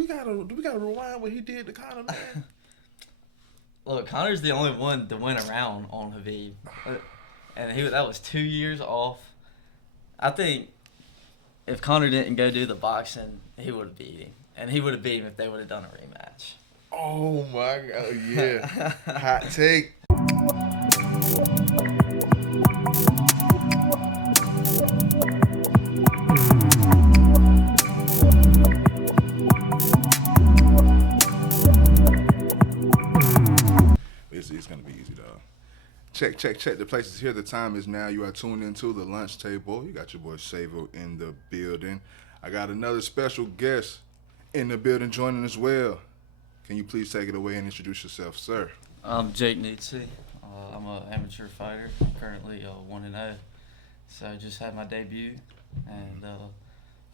we gotta rewind what he did to Conor, man? Look, Conor's the only one that went around on Khabib, and that was 2 years off. I think if Conor didn't go do the boxing, he would have beat him, and he would have beat him if they would have done a rematch. Oh my God, yeah, hot take. It's gonna be easy, though. Check. The place is here. The time is now. You are tuned into the lunch table. You got your boy Savo in the building. I got another special guest in the building joining as well. Can you please take it away and introduce yourself, sir? I'm Jake Neutze. I'm an amateur fighter. I'm currently 1-0. So I just had my debut and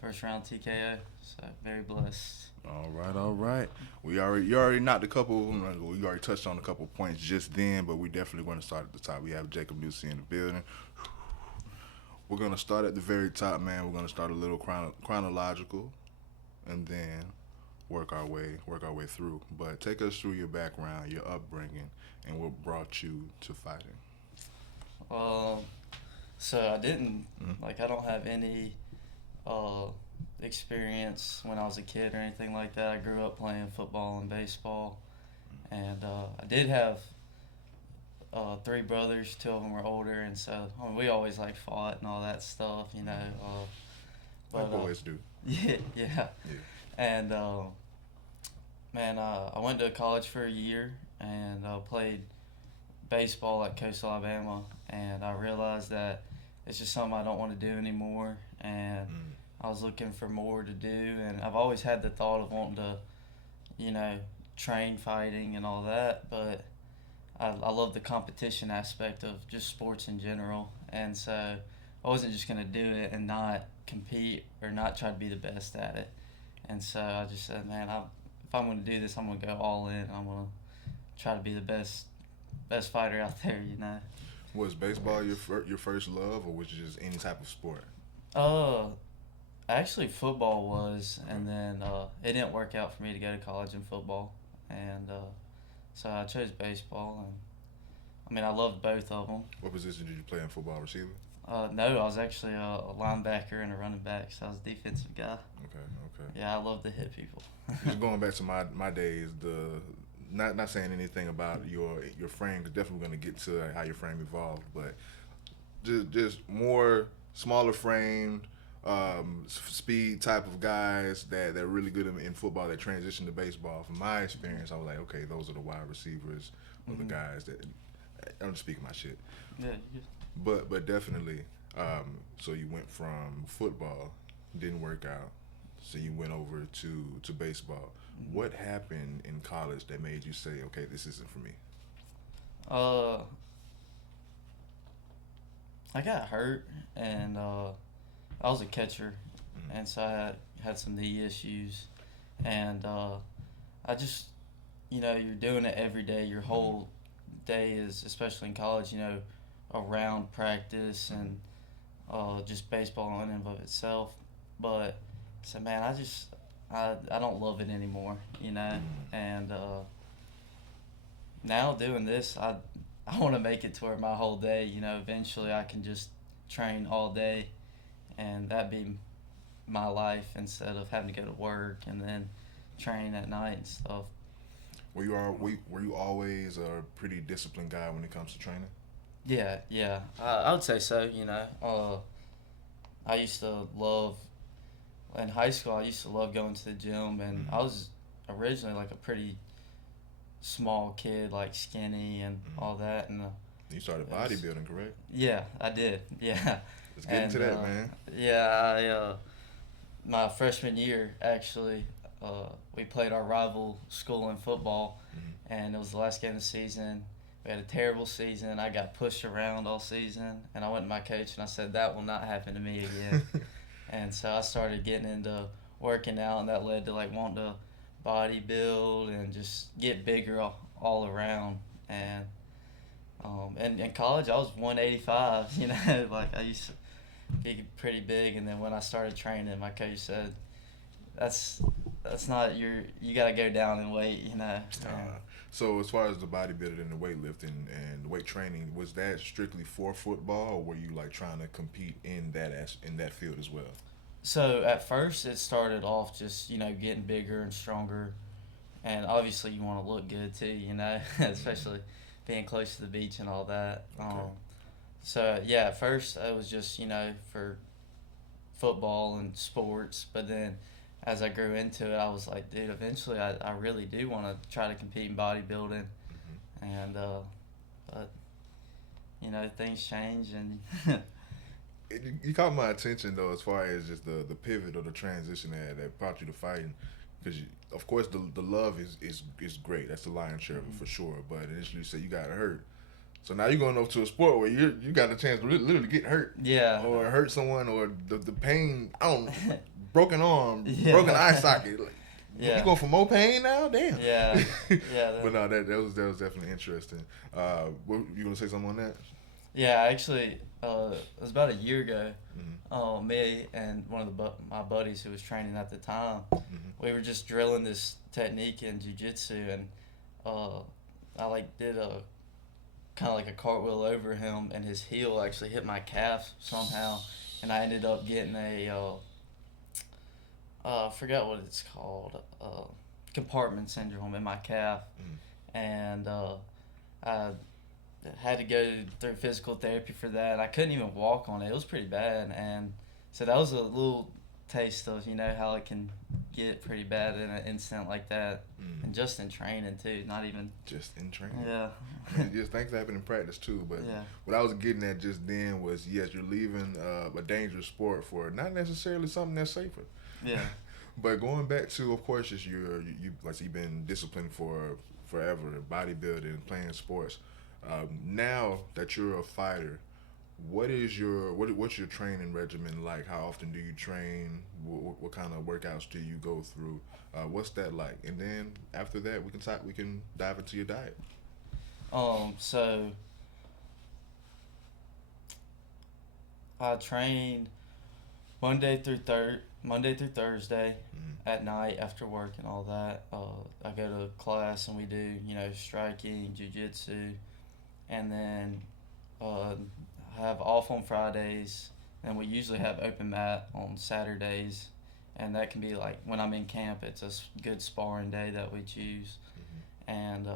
first round TKO. So very blessed. All right. You already knocked a couple. We already touched on a couple points just then, but we definitely want to start at the top. We have Jacob Neutze in the building. We're gonna start at the very top, man. We're gonna start a little chronological, and then work our way through. But take us through your background, your upbringing, and what brought you to fighting. So I didn't I don't have any experience when I was a kid or anything like that. I grew up playing football and baseball, and I did have 3 brothers. 2 of them were older, and so we always fought and all that stuff, you know. Like boys do. Yeah. And man, I went to college for a year and played baseball at Coastal Alabama, and I realized that it's just something I don't want to do anymore, and I was looking for more to do, and I've always had the thought of wanting to, you know, train fighting and all that, but I love the competition aspect of just sports in general, and so I wasn't just going to do it and not compete or not try to be the best at it. And so I just said, man, if I'm going to do this, I'm going to go all in. I'm going to try to be the best fighter out there, you know. Was baseball your first love, or was it just any type of sport? Actually, football was, and then it didn't work out for me to go to college in football, and so I chose baseball, and I mean, I loved both of them. What position did you play in football? Receiver? No, I was actually a linebacker and a running back, so I was a defensive guy. Okay. Yeah, I love to hit people. Just going back to my days, not saying anything about your frame, because definitely going to get to how your frame evolved, but just more smaller framed, speed type of guys that really good in football that transition to baseball. From my experience, I was like, okay, those are the wide receivers or the guys that I'm just speaking my shit. Yeah. But definitely, so you went from football, didn't work out, so you went over to baseball. What happened in college that made you say, okay, this isn't for me? I got hurt, and I was a catcher, and so I had some knee issues, and I just, you know, you're doing it every day. Your whole day is, especially in college, you know, around practice and just baseball in and of itself. But so, man, I don't love it anymore, you know, and now doing this, I want to make it to where my whole day, you know, eventually I can just train all day, and that be my life instead of having to go to work and then train at night and stuff. Were you always a pretty disciplined guy when it comes to training? Yeah. I would say so, you know. I used to love, in high school, I used to love going to the gym, and I was originally like a pretty small kid, like skinny and all that. And you started bodybuilding, correct? Yeah, I did. Yeah. Let's get into that, man. Yeah, my freshman year, actually, we played our rival school in football, and it was the last game of the season. We had a terrible season. I got pushed around all season, and I went to my coach and I said, that will not happen to me again. And so I started getting into working out, and that led to wanting to bodybuild and just get bigger all around. And in college, I was 185, you know, I used to be pretty big. And then when I started training, my coach said, that's that's not you got to go down in weight, you know. So as far as the bodybuilding and the weightlifting and the weight training, was that strictly for football, or were you like trying to compete in that field as well? So at first it started off just, you know, getting bigger and stronger, and obviously you want to look good too, you know, especially being close to the beach and all that. Okay. So yeah, at first it was just, you know, for football and sports, but then as I grew into it, I was like, dude, eventually I really do want to try to compete in bodybuilding, and but you know, things change and You caught my attention though, as far as just the pivot or the transition that brought you to fighting, because of course the love is great. That's the lion's share of it for sure. But initially you said you got hurt, so now you're going over to a sport where you got a chance to literally get hurt, yeah, or hurt someone, or the pain. I don't broken arm, Yeah. broken eye socket. Like, Yeah. You going for more pain now? Damn. Yeah. Yeah. But no, that was definitely interesting. What, you gonna say something on that? Yeah, actually, it was about a year ago. Mm-hmm. Me and one of my buddies who was training at the time, we were just drilling this technique in jiu-jitsu, and I like did a kind of like a cartwheel over him, and his heel actually hit my calf somehow, and I ended up getting I forgot what it's called, compartment syndrome in my calf, and I had to go through physical therapy for that. I couldn't even walk on it. It was pretty bad, and so that was a little taste of, you know, how it can get pretty bad in an incident like that, and just in training too, not even just in training. Yeah. I mean, just things happen in practice too. But Yeah. what I was getting at just then was, yes, you're leaving a dangerous sport for not necessarily something that's safer. Yeah. But going back to, of course, just you like you've been disciplined for forever, bodybuilding, playing sports. Now that you're a fighter, what's your training regimen like? How often do you train? What kind of workouts do you go through? What's that like? And then after that, we can dive into your diet. So I train Monday through Thursday at night after work and all that. I go to class and we do, you know, striking, jiu-jitsu, and then have off on Fridays, and we usually have open mat on Saturdays, and that can be like when I'm in camp, it's a good sparring day that we choose, and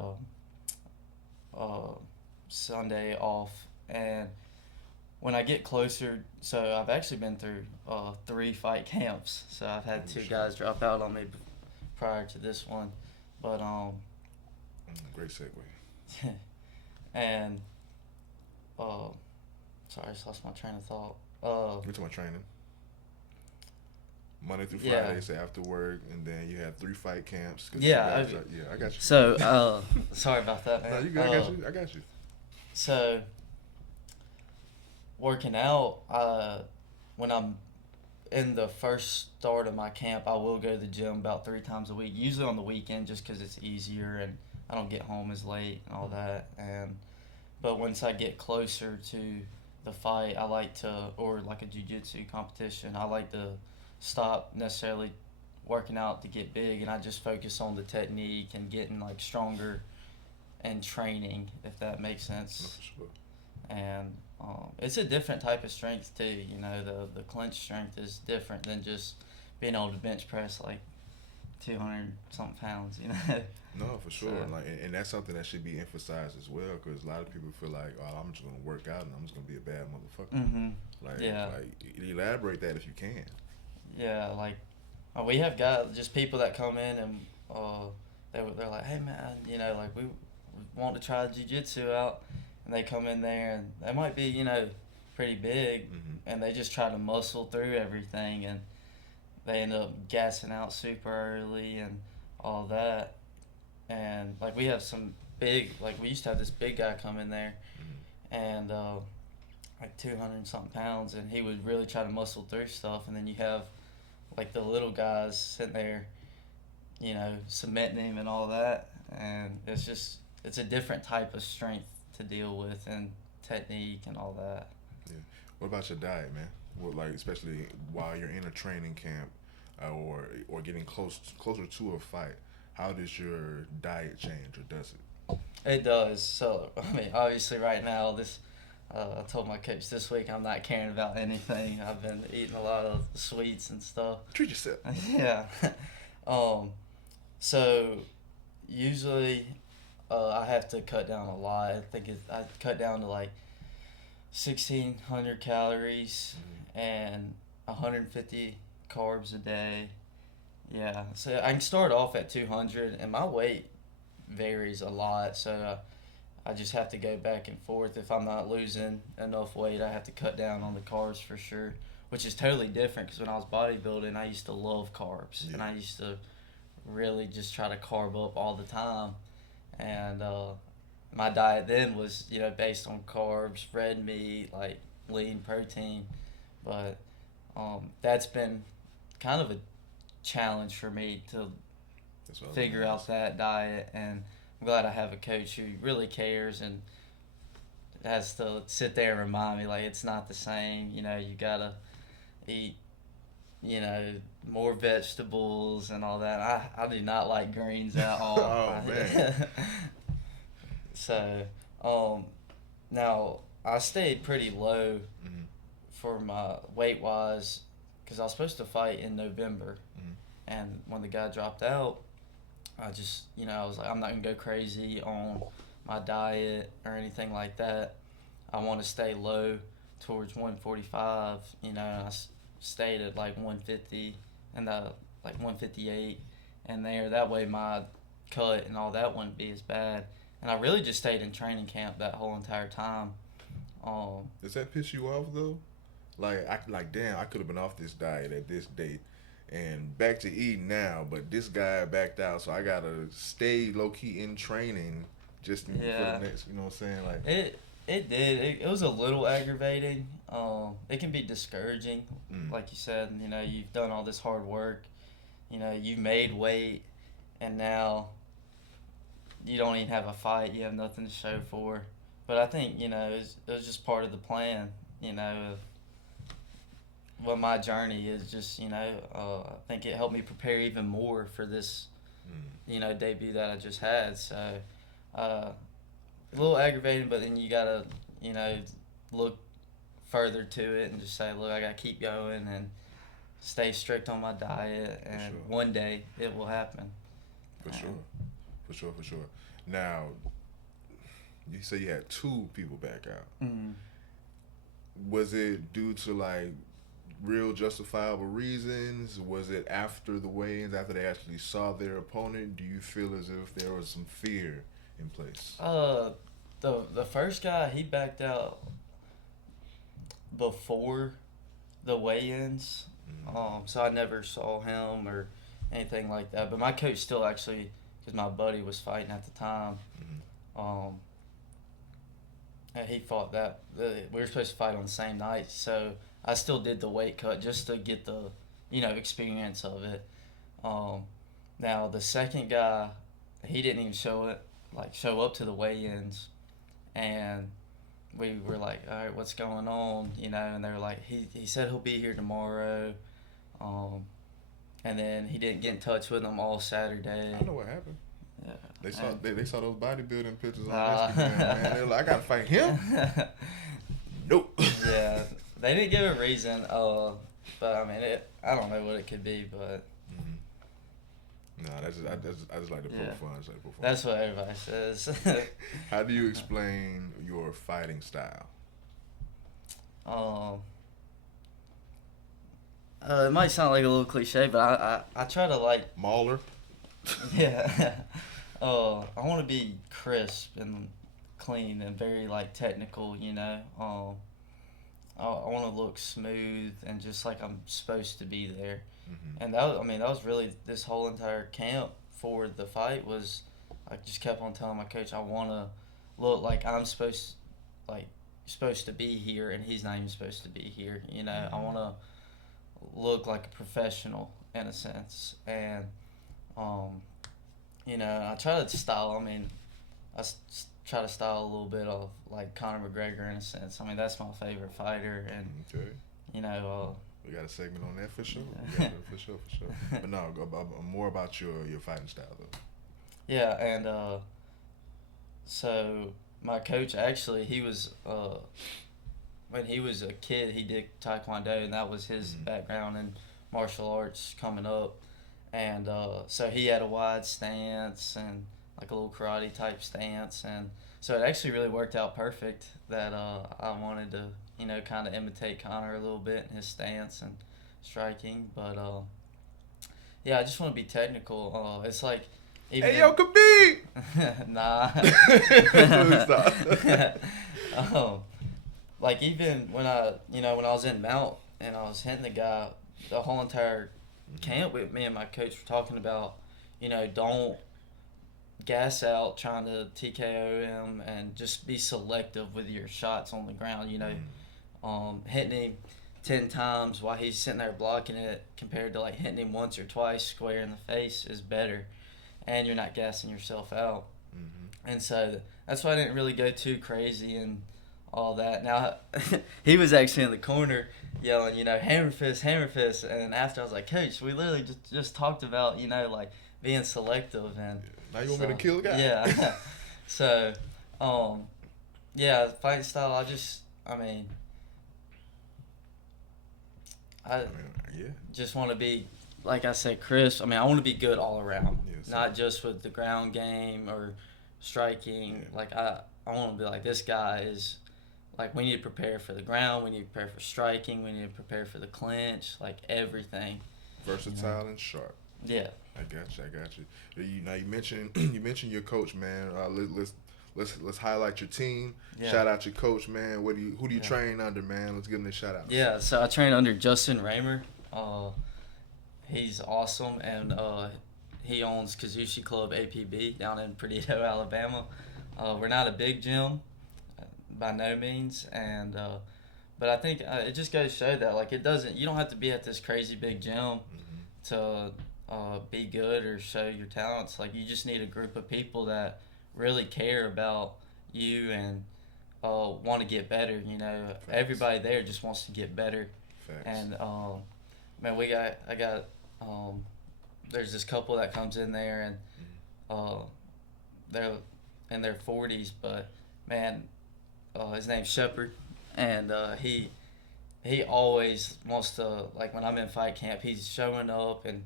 Sunday off. And when I get closer, so I've actually been through 3 fight camps, so I've had 2 guys drop out on me prior to this one, but great segue. and sorry, I just lost my train of thought. We're talking about training. Monday through Friday, Yeah. say after work, and then you have 3 fight camps. Yeah, I got you. So sorry about that, man. No, you good. I got you. So working out, when I'm in the first start of my camp, I will go to the gym about 3 times a week, usually on the weekend, just because it's easier and I don't get home as late and all that. But once I get closer to the fight, I like to, or like a jiu-jitsu competition, I like to stop necessarily working out to get big, and I just focus on the technique and getting like stronger and training, if that makes sense. No, for sure. And it's a different type of strength too. You know, the clinch strength is different than just being able to bench press like 200 something pounds. You know. No, for sure. So, and that's something that should be emphasized as well, because a lot of people feel like, oh, I'm just gonna work out and I'm just gonna be a bad motherfucker. Like elaborate that if you can. Yeah, like we have guys, just people that come in and they're like, hey man, you know, like we want to try jiu-jitsu out, and they come in there and they might be, you know, pretty big, and they just try to muscle through everything, and they end up gassing out super early and all that. And like we have some big, like we used to have this big guy come in there, and like 200 something pounds, and he would really try to muscle through stuff, and then you have like the little guys sitting there, you know, cementing him and all that, and it's a different type of strength to deal with and technique and all that. Yeah. What about your diet, man? What, like, especially while you're in a training camp, or getting closer to a fight, how does your diet change, or does it? It does. So, I mean, obviously, right now, I told my coach this week I'm not caring about anything. I've been eating a lot of sweets and stuff. Treat yourself. Yeah. So, usually, I have to cut down a lot. I cut down to like 1,600 calories and 150 carbs a day. Yeah. So, I can start off at 200, and my weight varies a lot. So, I just have to go back and forth. If I'm not losing enough weight, I have to cut down on the carbs for sure, which is totally different because when I was bodybuilding, I used to love carbs, and I used to really just try to carb up all the time. And my diet then was, based on carbs, red meat, like lean protein. But that's been kind of a challenge for me to figure out that diet, and I'm glad I have a coach who really cares and has to sit there and remind me, like, it's not the same. You gotta eat, more vegetables and all that. I do not like greens at all. Oh, man. So, now I stayed pretty low for my weight-wise because I was supposed to fight in November. And when the guy dropped out, I just, I was like, I'm not going to go crazy on my diet or anything like that. I want to stay low towards 145. I stayed at like 150 and like 158 and there. That way my cut and all that wouldn't be as bad. And I really just stayed in training camp that whole entire time. Does that piss you off though? Damn, I could have been off this diet at this date and back to eating now, but this guy backed out, so I gotta stay low key in training just for the next. You know what I'm saying? Like it did. It was a little aggravating. It can be discouraging, like you said. You've done all this hard work. You've made weight, and now you don't even have a fight. You have nothing to show for. But I think it was just part of the plan. What my journey is just, I think it helped me prepare even more for this, debut that I just had. So, a little aggravating, but then you gotta, look further to it and just say, look, I gotta keep going and stay strict on my diet, and one day it will happen. For sure. Now, you say you had 2 people back out. Was it due to like real justifiable reasons? Was it after the weigh-ins, after they actually saw their opponent? Do you feel as if there was some fear in place? The first guy, he backed out before the weigh-ins. So I never saw him or anything like that. But my coach still actually, because my buddy was fighting at the time, and he fought that. We were supposed to fight on the same night, so I still did the weight cut just to get the, experience of it. Now the second guy, he didn't even show up to the weigh-ins, and we were like, all right, what's going on? And they were like, he said he'll be here tomorrow, and then he didn't get in touch with them all Saturday. I know what happened. Yeah. They saw those bodybuilding pictures on Instagram, man. They were like, I gotta fight him. Nope. Yeah. They didn't give a reason, but I mean, I don't know what it could be, but. No, I just like to poke fun. That's what everybody says. How do you explain your fighting style? It might sound like a little cliche, but I try to like. Mauler. Yeah. I want to be crisp and clean and very like technical, I want to look smooth and just like I'm supposed to be there. And that was really this whole entire camp for the fight was I just kept on telling my coach I want to look like I'm supposed to be here and he's not even supposed to be here. I want to look like a professional in a sense. And, I try to style. Try to style a little bit of like Conor McGregor in a sense. That's my favorite fighter, and We got a segment on that for sure. We got for sure. But no, more about your fighting style though. Yeah, and so my coach actually, he was when he was a kid, he did taekwondo, and that was his background in martial arts coming up. And so he had a wide stance and like a little karate type stance, and so it actually really worked out perfect that I wanted to, kind of imitate Connor a little bit in his stance and striking. But yeah, I just want to be technical. It's like even hey, yo, Khabib! Nah. Like even when I was in Mount and I was hitting the guy, the whole entire camp with me and my coach were talking about, don't gas out trying to TKO him and just be selective with your shots on the ground. Hitting him 10 times while he's sitting there blocking it compared to like hitting him once or twice square in the face is better, and you're not gassing yourself out. And so that's why I didn't really go too crazy and all that. Now, he was actually in the corner yelling, hammer fist, and after I was like, Coach, we literally just talked about, like being selective. And now you want me to kill the guy? Yeah. So, yeah, fighting style, I just want to be, like I said, crisp. I want to be good all around, not just with the ground game or striking. Yeah. Like, I want to be like, this guy is, like, we need to prepare for the ground, we need to prepare for striking, we need to prepare for the clinch, like, everything. Versatile and sharp. Yeah. I got you. Now you mentioned your coach, man. Let's highlight your team. Yeah. Shout out your coach, man. Who do you train under, man? Let's give him a shout out. Yeah, so I train under Justin Raymer. He's awesome, and he owns Kazushi Club APB down in Perdido, Alabama. We're not a big gym, by no means, and but I think it just goes to show that like you don't have to be at this crazy big gym to be good or show your talents. Like, you just need a group of people that really care about you and want to get better. Facts. Everybody there just wants to get better. Facts. And man, there's this couple that comes in there and they're in their 40s, but man, his name's Shepard, and he always wants to, like, when I'm in fight camp, he's showing up and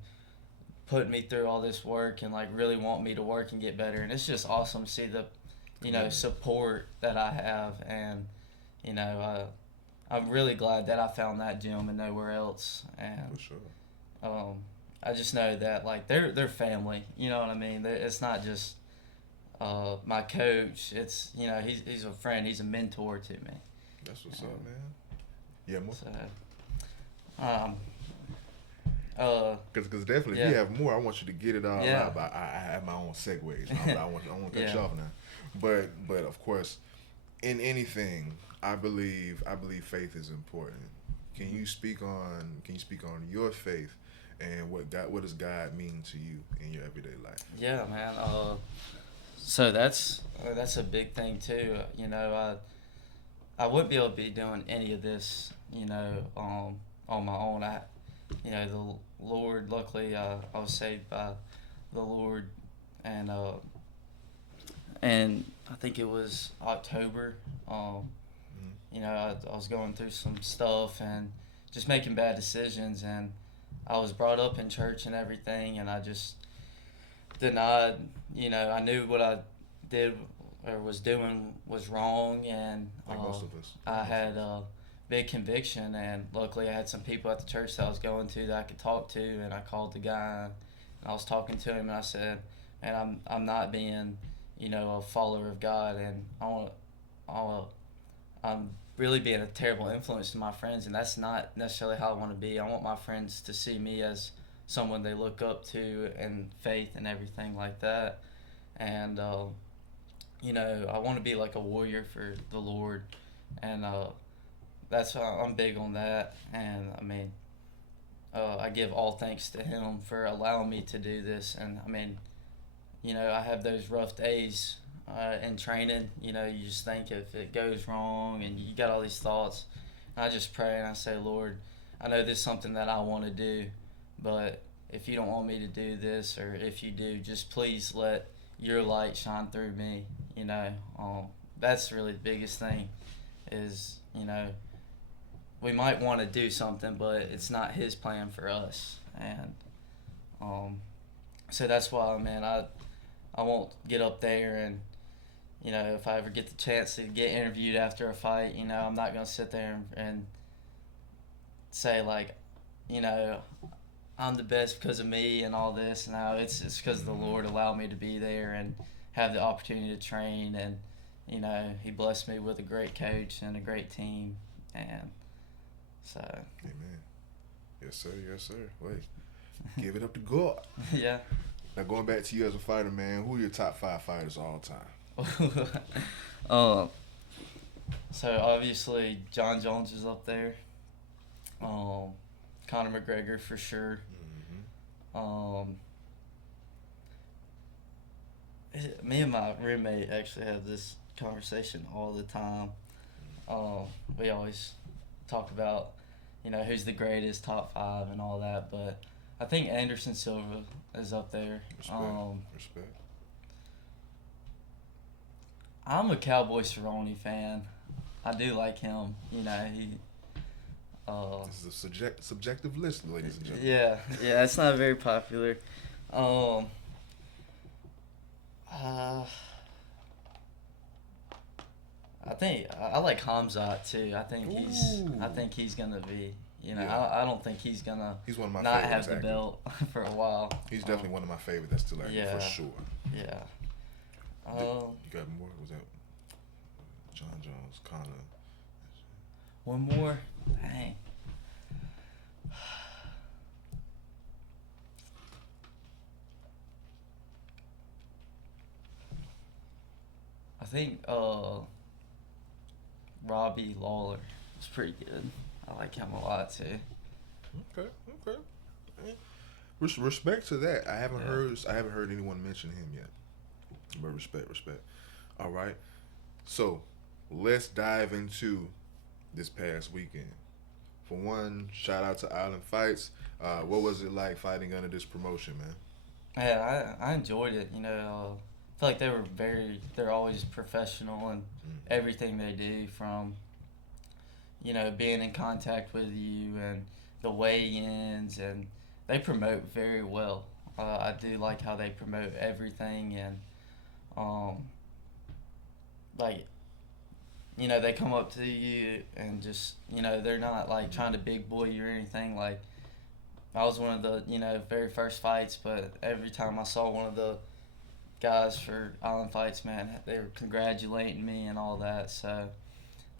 putting me through all this work and like really want me to work and get better. And it's just awesome to see the support that I have. And I'm really glad that I found that gym and nowhere else. And for sure. I just know that like they're family, you know what I mean? It's not just my coach. It's he's a friend, he's a mentor to me. That's what's up, man. Yeah, more. Because definitely, if you have more, I want you to get it all out. But I have my own segues. I want to cut you off now. But of course, in anything, I believe faith is important. Can you speak on your faith and what does God mean to you in your everyday life? Yeah, man. So that's a big thing too. I wouldn't be able to be doing any of this, on my own. The Lord, luckily, I was saved by the Lord, and I think it was October. I was going through some stuff and just making bad decisions, and I was brought up in church and everything, and I just denied. I knew what I did or was doing was wrong, and like most of us. I had big conviction, and luckily I had some people at the church that I was going to that I could talk to, and I called the guy and I was talking to him, and I said, man, I'm not being a follower of God, and I'm really being a terrible influence to my friends, and that's not necessarily how I want to be. I want my friends to see me as someone they look up to and faith and everything like that, and I want to be like a warrior for the Lord, and that's why I'm big on that. And I give all thanks to Him for allowing me to do this. And I have those rough days in training. You just think if it goes wrong and you got all these thoughts. And I just pray and I say, Lord, I know this is something that I want to do, but if you don't want me to do this, or if you do, just please let your light shine through me. You know, that's really the biggest thing is, you know, we might want to do something, but it's not his plan for us. And so that's why, man, I won't get up there and, you know, if I ever get the chance to get interviewed after a fight, you know, I'm not going to sit there and say, like, you know, I'm the best because of me and all this. No, it's because the Lord allowed me to be there and have the opportunity to train. And, you know, He blessed me with a great coach and a great team. And so. Amen. Yes, sir. Yes, sir. Wait. Give it up to God. Yeah. Now, going back to you as a fighter, man, who are your top 5 fighters of all time? So obviously John Jones is up there. Conor McGregor for sure. Me and my roommate actually have this conversation all the time. We always talk about, you know, who's the greatest, top 5 and all that, but I think Anderson Silva is up there. Respect. I'm a Cowboy Cerrone fan. I do like him. You know, he. This is a subjective list, ladies and gentlemen. Yeah, it's not very popular. I think I like Hamzat too. I think he's gonna be. You know, Yeah. I don't think he's gonna. He's one of my not favorites. have the belt for a while. He's definitely one of my favorites. That's still active for sure. Yeah. You got more? Was that John Jones, Conor? One more. Dang. I think Robbie Lawler is pretty good. I like him a lot too. Okay. Respect to that. I haven't Yeah. heard anyone mention him yet. But respect. All right. So let's dive into this past weekend. For one, shout out to Island Fights. What was it like fighting under this promotion, man? Yeah, I enjoyed it. You know, I feel like they're always professional in everything they do, from, you know, being in contact with you and the weigh-ins, and they promote very well. I do like how they promote everything, and like, you know, they come up to you and just, you know, they're not like trying to big boy you or anything. Like, I was one of the, you know, very first fights, but every time I saw one of the guys for Island Fights, man, they were congratulating me and all that. So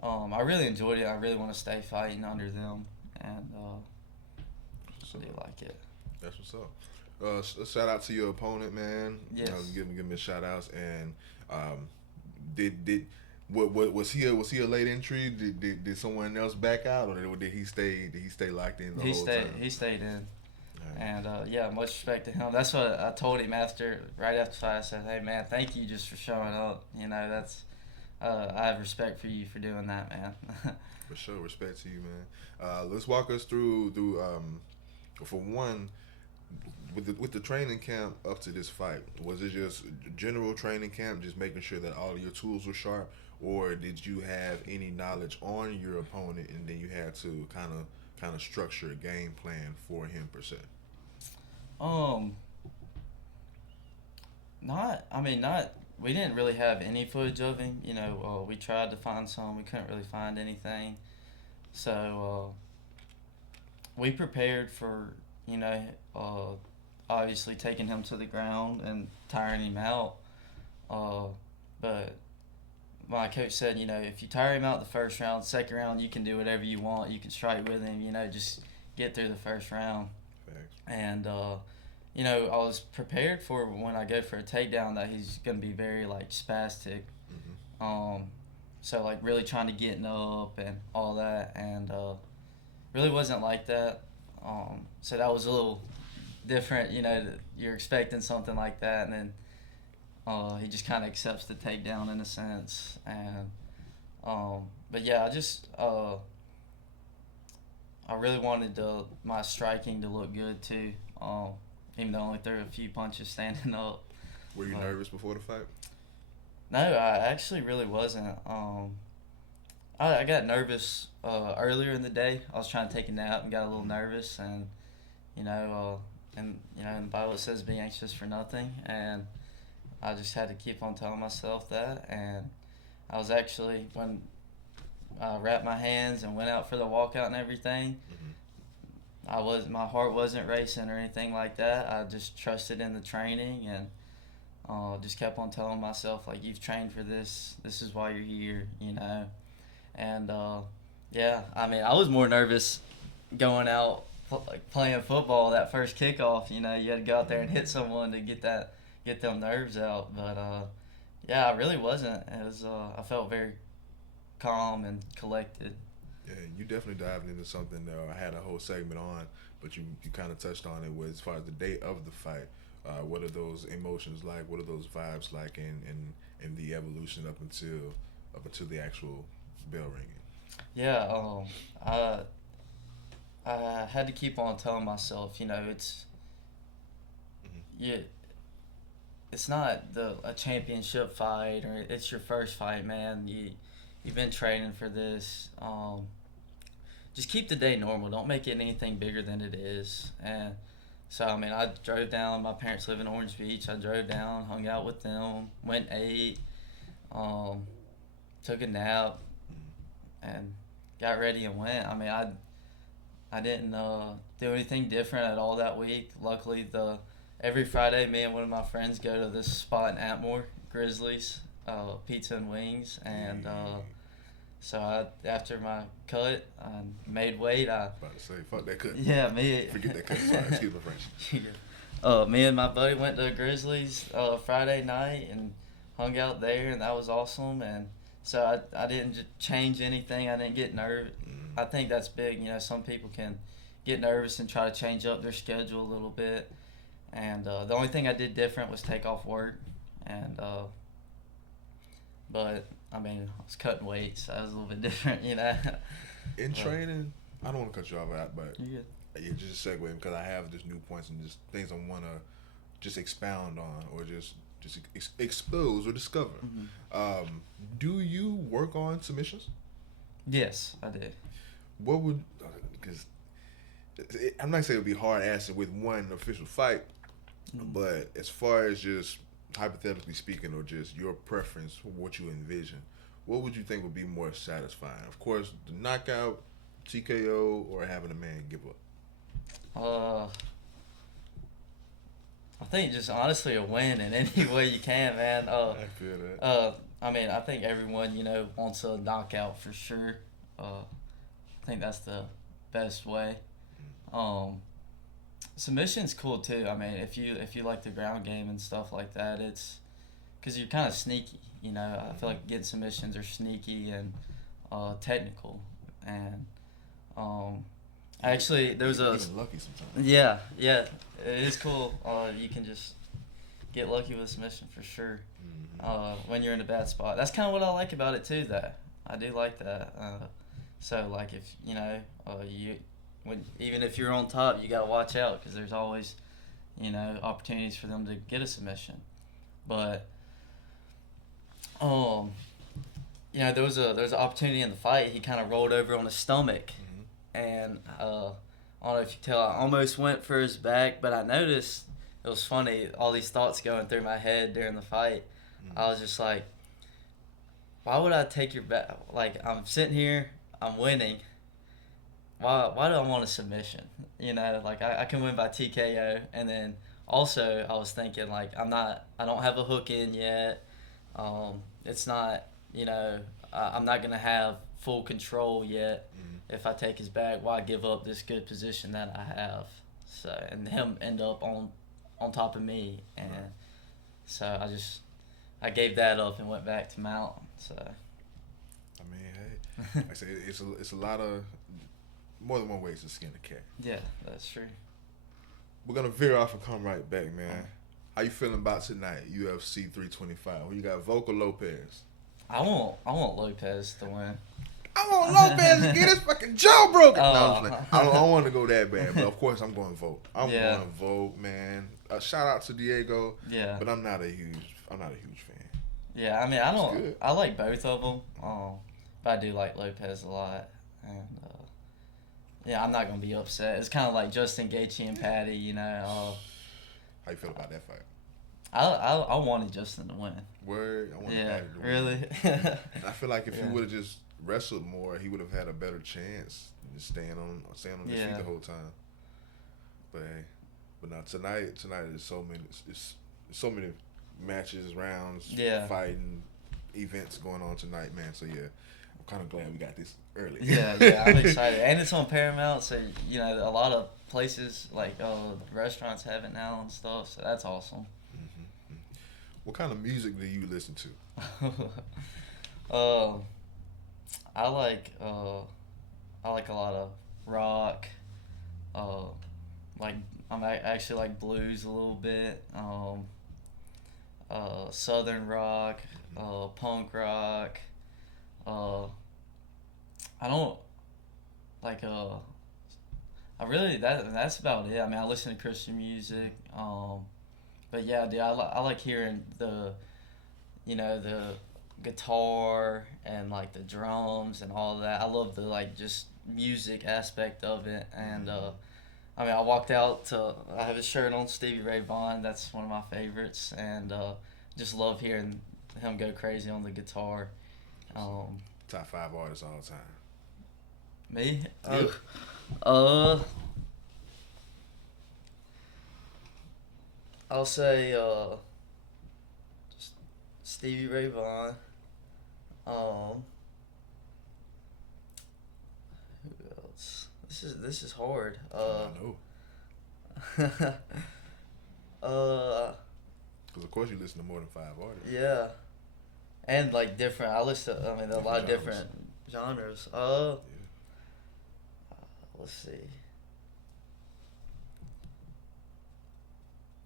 I really enjoyed it. I really want to stay fighting under them, and I do like it. That's what's up. Shout out to your opponent, man. Yes. Give me a shout outs. And did what was he a late entry? Did someone else back out, or did he stay locked in the whole time? He stayed in. Right. And yeah, much respect to him. That's what I told him right after the fight. I said, "Hey man, thank you just for showing up. You know, that's I have respect for you for doing that, man." For sure, respect to you, man. Let's walk us through for one, with the training camp up to this fight. Was it just general training camp, just making sure that all of your tools were sharp, or did you have any knowledge on your opponent and then you had to kind of structure a game plan for him per se? Not. We didn't really have any footage of him. You know, we tried to find some. We couldn't really find anything. So we prepared for, you know, obviously taking him to the ground and tiring him out. But my coach said, you know, if you tire him out the first round, second round, you can do whatever you want. You can strike with him, you know, just get through the first round. Thanks. And, you know, I was prepared for when I go for a takedown that he's going to be very, like, spastic. So, like, really trying to get up and all that. And really wasn't like that. So that was a little different, you know, you're expecting something like that, and then he just kind of accepts the takedown in a sense. And but yeah, I I really wanted my striking to look good too. Even though I only threw a few punches standing up. Were you nervous before the fight? No, I actually really wasn't. I got nervous earlier in the day. I was trying to take a nap and got a little nervous, and in the Bible it says be anxious for nothing, and I just had to keep on telling myself that. And I was actually, when I wrapped my hands and went out for the walkout and everything, my heart wasn't racing or anything like that. I just trusted in the training and just kept on telling myself, like, you've trained for this. This is why you're here, And I was more nervous going out playing football that first kickoff. You had to go out there and hit someone to get them nerves out. But I really wasn't. It was I felt very calm and collected. Yeah, you definitely dived into something that I had a whole segment on, but you kind of touched on it. Was as far as the day of the fight. What are those emotions like? What are those vibes like in the evolution up until the actual bell ringing? Yeah, I had to keep on telling myself, it's it's not a championship fight or it's your first fight, man. You've been training for this. Just keep the day normal. Don't make it anything bigger than it is. And so, I drove down. My parents live in Orange Beach. I drove down, hung out with them, went and ate, took a nap, and got ready and went. I didn't do anything different at all that week. Luckily, every Friday, me and one of my friends go to this spot in Atmore, Grizzlies, pizza and wings, and so after my cut, I made weight. About to say, fuck that cut. Yeah, Forget that cut. Sorry, excuse my French. Me and my buddy went to Grizzlies Friday night and hung out there, and that was awesome. And so I didn't change anything. I didn't get nervous. I think that's big. Some people can get nervous and try to change up their schedule a little bit. And the only thing I did different was take off work. And but I was cutting weight, so that was a little bit different, In training, I don't want to cut you off, but yeah, just a segue because I have just new points and just things I want to just expound on or just expose or discover. Mm-hmm. Do you work on submissions? Yes, I did. What would, because I'm not saying it would be hard asking with one official fight, but as far as just hypothetically speaking or just your preference for what you envision, what would you think would be more satisfying? Of course, the knockout, TKO, or having a man give up? I think just honestly a win in any way you can, man. I feel that. I think everyone, wants a knockout for sure. I think that's the best way. Submission's cool too. If you like the ground game and stuff like that, it's because you're kind of sneaky. I feel like getting submissions are sneaky and technical. And actually, there's even lucky sometimes. Yeah, it is cool. You can just get lucky with a submission for sure. When you're in a bad spot, that's kind of what I like about it too. That I do like that. So like if even if you're on top, you gotta watch out because there's always, opportunities for them to get a submission. But, there was an opportunity in the fight. He kind of rolled over on his stomach, and I don't know if you tell. I almost went for his back, but I noticed it was funny. All these thoughts going through my head during the fight. I was just like, why would I take your back? Like I'm sitting here, I'm winning. Why do I want a submission? I can win by TKO, and then also I was thinking like I don't have a hook in yet. It's not, I'm not gonna have full control yet. If I take his back, why give up this good position that I have? So and him end up on top of me, and so I gave that up and went back to mount. So. Hey, like I say it's a lot of. More than one way to skin a cat. Yeah, that's true. We're gonna veer off and come right back, man. How you feeling about tonight? UFC 325. Who you got, Volk or Lopez? I want Lopez to win. I want Lopez to get his fucking jaw broken. No, I'm just like, I don't want to go that bad, but of course I'm going to vote. I'm going to vote, man. Shout out to Diego. Yeah. But I'm not a huge fan. Yeah, I mean, I like both of them. But I do like Lopez a lot, and yeah, I'm not gonna be upset. It's kind of like Justin Gaethje and Patty, you know. How you feel about that fight? I wanted Justin to win. Word, I wanted Patty to win. Really? I feel like if he would have just wrestled more, he would have had a better chance just staying on his feet the whole time. But hey, now tonight is so many matches, rounds, fighting events going on tonight, man. So yeah, I'm kind of glad we got this early. Yeah, I'm excited, and it's on Paramount, so you know a lot of places like restaurants have it now and stuff. So that's awesome. Mm-hmm. What kind of music do you listen to? I like a lot of rock. I actually like blues a little bit. Southern rock, punk rock. I don't like I really that's about it. I mean, I listen to Christian music. But yeah, dude, I like hearing the guitar and like the drums and all that. I love the like just music aspect of it. And I mean, I have a shirt on Stevie Ray Vaughan. That's one of my favorites, and just love hearing him go crazy on the guitar. Top 5 artists all the time. Me? Yeah. I'll say just Stevie Ray Vaughan. Who else? This is hard. I know. Because of course you listen to more than 5 artists. Yeah, and like different. I listen to, a lot of different genres. Let's see.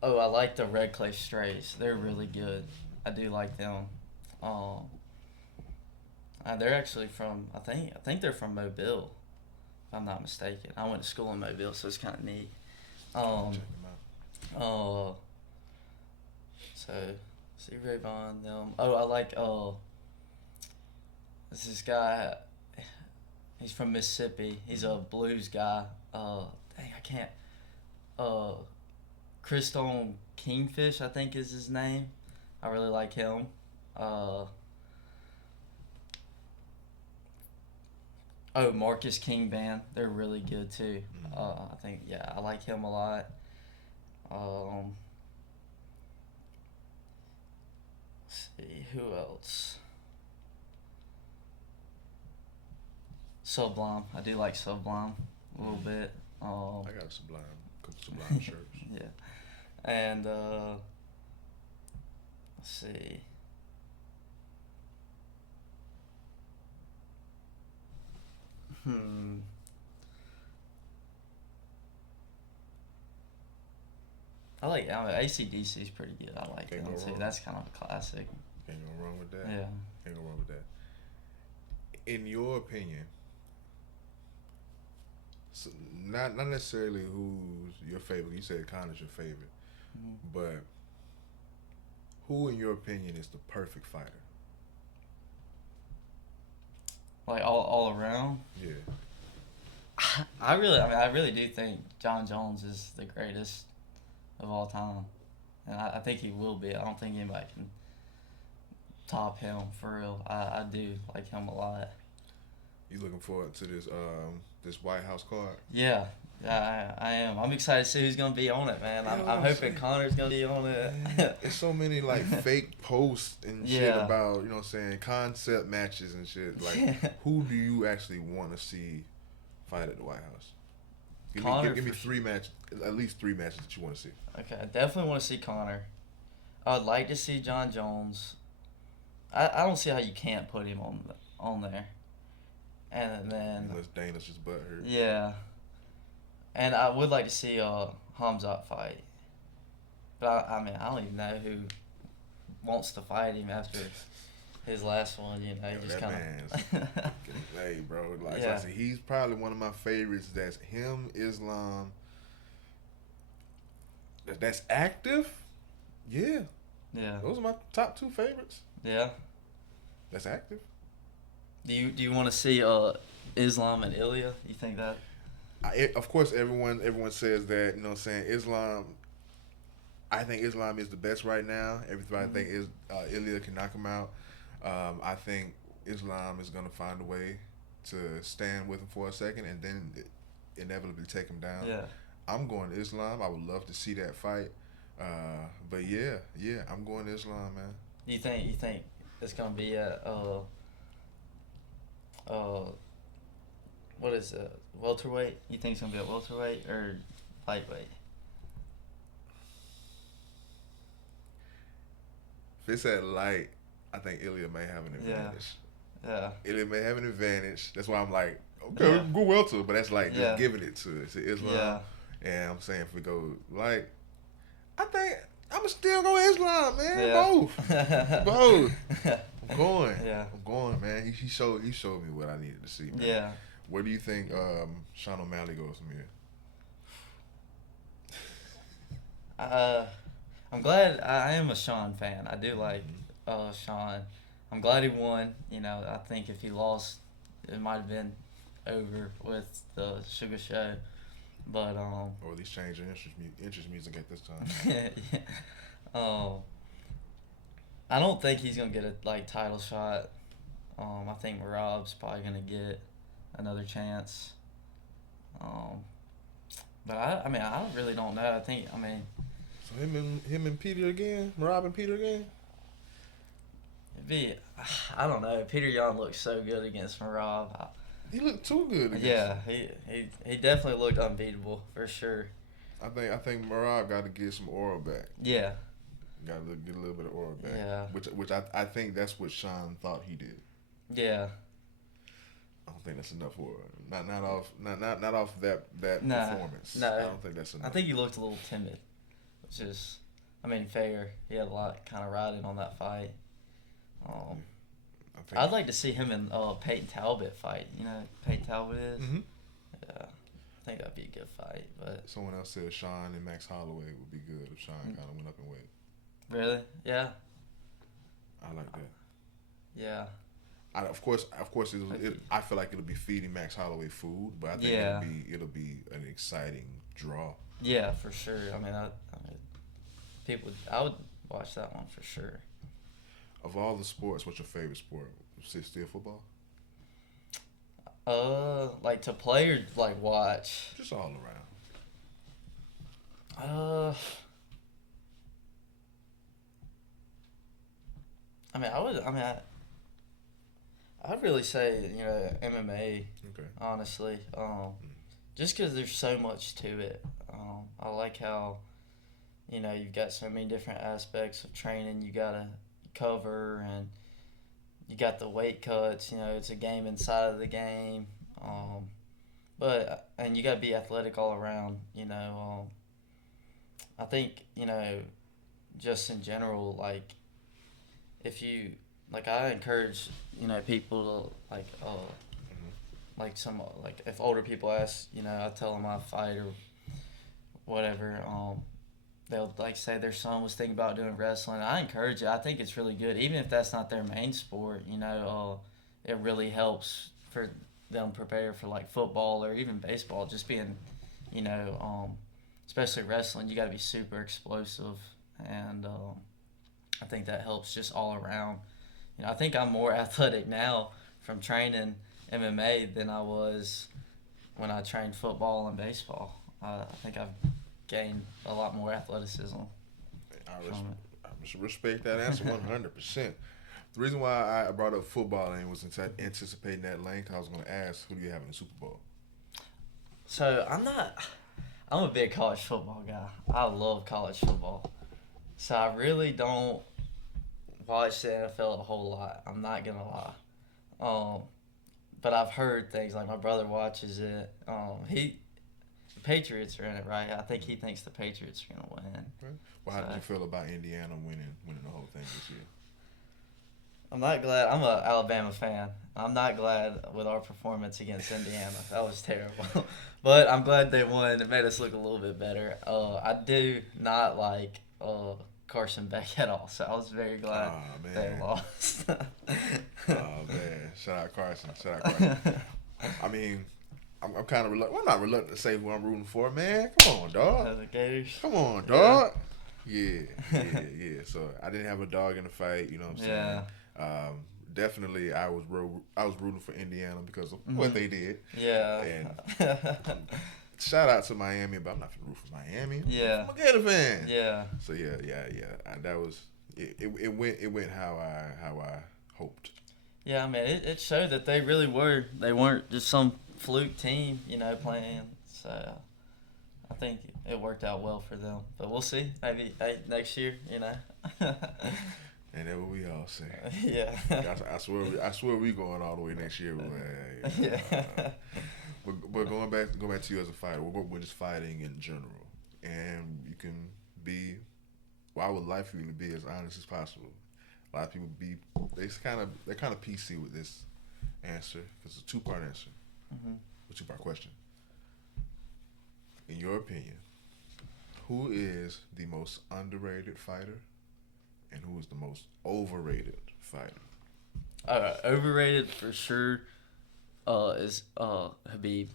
Oh, I like the Red Clay Strays. They're really good. I do like them. They're actually from I think they're from Mobile, if I'm not mistaken. I went to school in Mobile, so it's kind of neat. So Stevie Ray Vaughan, them. Oh, I like this guy. He's from Mississippi. He's a blues guy. Dang, I can't. Christone Kingfish, I think is his name. I really like him. Marcus King Band. They're really good too. I think I like him a lot. Let's see, who else? Sublime. I do like Sublime a little bit. I got a couple Sublime shirts. Yeah. And let's see. AC/DC is pretty good. I like them too. That's kind of a classic. Can't go wrong with that. Yeah. Can't go wrong with that. In your opinion, so not necessarily who's your favorite. You said Connor's your favorite, but who, in your opinion, is the perfect fighter? Like all around. Yeah. I really do think John Jones is the greatest of all time, and I think he will be. I don't think anybody can top him for real. I do like him a lot. You looking forward to this White House card? Yeah, I am. I'm excited to see who's gonna be on it, man. I'm hoping Connor's gonna be on it. There's so many like fake posts and shit about concept matches and shit. Like, who do you actually want to see fight at the White House? Give me 3 matches, at least 3 matches that you want to see. Okay, I definitely want to see Connor. I'd like to see John Jones. I don't see how you can't put him on there. And then unless Dana's just butthurt. Yeah. And I would like to see Hamzat fight. But I don't even know who wants to fight him after his last one, you know, he just that kind man's of. hey, bro. Like Yeah. I said, he's probably one of my favorites. That's him, Islam. That's active. Yeah, Yeah. those are my top two favorites. Yeah. That's active. Do you want to see Islam and Ilya? You think that? Of course, everyone says that. You know what I'm saying? Islam. I think Islam is the best right now. Everybody think is Ilya can knock him out. I think Islam is gonna find a way to stand with him for a second and then inevitably take him down. Yeah. I'm going to Islam. I would love to see that fight. But yeah, I'm going to Islam, man. You think it's gonna be a what is it, welterweight? You think it's gonna be a welterweight or lightweight? If it's at light, I think Ilya may have an advantage. Yeah. Ilya may have an advantage. That's why I'm like, okay, Yeah. go welter, but that's like just Yeah. giving it to Islam. Yeah. And I'm saying if we go like, I think I'm still going Islam, man. Yeah. Both. I'm going. Yeah. I'm going, man. He showed me what I needed to see, man. Yeah. Where do you think Sean O'Malley goes from here? I'm glad. I am a Sean fan. I do like Sean. I'm glad he won. You know, I think if he lost, it might have been over with the Sugar Show. But Or at least change your interest music at this time. yeah. I don't think he's gonna get a title shot. I think Merab's probably gonna get another chance. But I really don't know. So him and Peter again? Merab and Peter again? I don't know. Peter Yan looked so good against Merab. He looked too good against him. He definitely looked unbeatable for sure. I think Merab got to get some aura back. Yeah. Got to get a little bit of aura back. Yeah. Which I think that's what Sean thought he did. Yeah. I don't think that's enough for not off that performance. No. I don't think that's enough. I think he looked a little timid, which is, fair. He had a lot kind of riding on that fight. I'd like to see him and Peyton Talbot fight. You know who Peyton Talbot is? Mm-hmm. Yeah. I think that'd be a good fight. But someone else said Sean and Max Holloway would be good if Sean kind of went up in weight. Really? Yeah. I like that. Yeah. Of course, I feel like it'll be feeding Max Holloway food, but I think it'll be an exciting draw. Yeah, for sure. I would watch that one for sure. Of all the sports, what's your favorite sport? Still football? Like to play or like watch? Just all around. I'd really say, MMA. Okay. Honestly, just because there's so much to it. I like how, you've got so many different aspects of training you gotta cover, and you got the weight cuts. It's a game inside of the game. And you gotta be athletic all around. I think just in general, like if you I encourage people to if older people ask, I tell them I fight or whatever. They'll say their son was thinking about doing wrestling. I encourage it. I think it's really good, even if that's not their main sport. It really helps for them prepare for football or even baseball. Just being, especially wrestling, you got to be super explosive, and I think that helps just all around. I think I'm more athletic now from training MMA than I was when I trained football and baseball. I think I've gained a lot more athleticism. I respect that answer 100%. The reason why I brought up football and was anticipating that lane, because I was going to ask, who do you have in the Super Bowl? So I'm a big college football guy. I love college football. So I really don't watch the NFL a whole lot. I'm not going to lie. But I've heard things, my brother watches it. The Patriots are in it, right? I think he thinks the Patriots are going to win. Okay. Well, how did you feel about Indiana winning the whole thing this year? I'm not glad. I'm a Alabama fan. I'm not glad with our performance against Indiana. That was terrible. But I'm glad they won. It made us look a little bit better. I do not like Carson Beck at all, so I was very glad they lost. Oh man, shout out Carson. Shout out Carson. I mean, I'm kind of reluctant. Well, I'm not reluctant to say who I'm rooting for, man. Come on, dog. The Gators. Come on, dog. Yeah. So I didn't have a dog in the fight. You know what I'm saying? Yeah. Definitely, I was rooting for Indiana because of what they did. Yeah. And shout out to Miami, but I'm not gonna root for Miami. Yeah. I'm a Gator fan. Yeah. So yeah. That was it. Went how I hoped. Yeah, I mean, it showed that they really were. They weren't just some fluke team, playing. So I think it worked out well for them. But we'll see. Maybe next year, And that's what we all say. Yeah. I swear we going all the way next year. But going back to you as a fighter, we're just fighting in general, and you can be. Well, I would like for you to be as honest as possible. A lot of people they're kind of PC with this answer because it's a 2-part answer, a 2-part question. In your opinion, who is the most underrated fighter, and who is the most overrated fighter? Overrated for sure is Khabib.